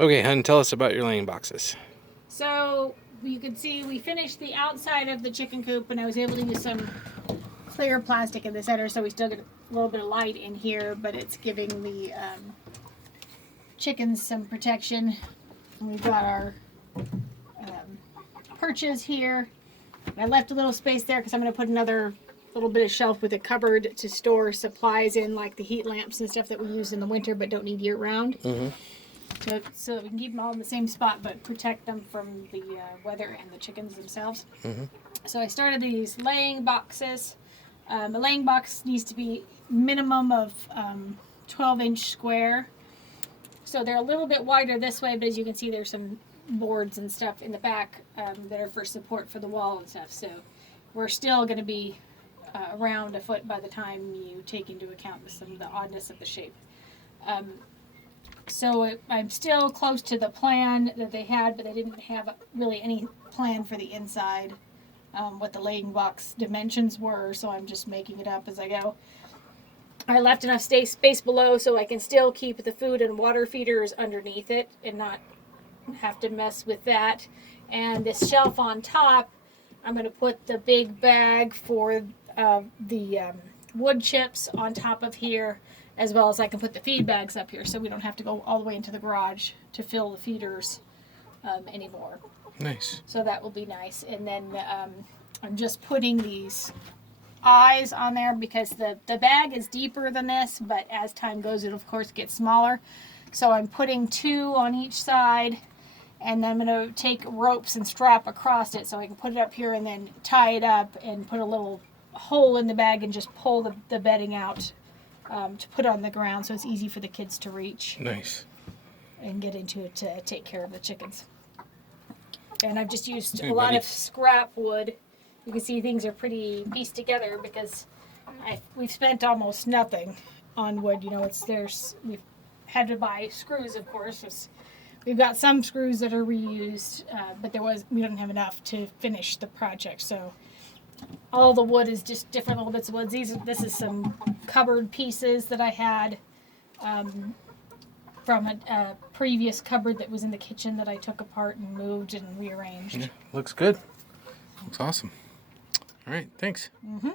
Okay, hun, tell us about your laying boxes. So you can see we finished the outside of the chicken coop, and I was able to use some clear plastic in the center, so we still get a little bit of light in here, but it's giving the chickens some protection. And we've got our perches here. I left a little space there because I'm going to put another little bit of shelf with a cupboard to store supplies in, like the heat lamps and stuff that we use in the winter but don't need year round. So that we can keep them all in the same spot but protect them from the weather and the chickens themselves. So I started these laying boxes. A laying box needs to be minimum of 12-inch square. So they're a little bit wider this way, but as you can see, there's some boards and stuff in the back that are for support for the wall and stuff. So we're still going to be around a foot by the time you take into account some of the oddness of the shape. So I'm still close to the plan that they had, but they didn't have really any plan for the inside, what the laying box dimensions were, so I'm just making it up as I go. I left enough space below so I can still keep the food and water feeders underneath it and not have to mess with that. And this shelf on top, I'm going to put the big bag for the wood chips on top of here, as well as I can put the feed bags up here so we don't have to go all the way into the garage to fill the feeders anymore. Nice. So that will be nice. And then I'm just putting these eyes on there because the bag is deeper than this, but as time goes it of course gets smaller. So I'm putting 2 on each side, and then I'm going to take ropes and strap across it so I can put it up here and then tie it up and put a little hole in the bag and just pull the bedding out to put on the ground so it's easy for the kids to reach. Nice. And get into it to take care of the chickens. And I've just used a lot of scrap wood. You can see things are pretty pieced together because we've spent almost nothing on wood. You know, we've had to buy screws, of course. We've got some screws that are reused, but we didn't have enough to finish the project. So all the wood is just different little bits of wood. This is some cupboard pieces that I had from a previous cupboard that was in the kitchen that I took apart and moved and rearranged. Yeah, looks good. Looks awesome. All right, thanks. Mm-hmm.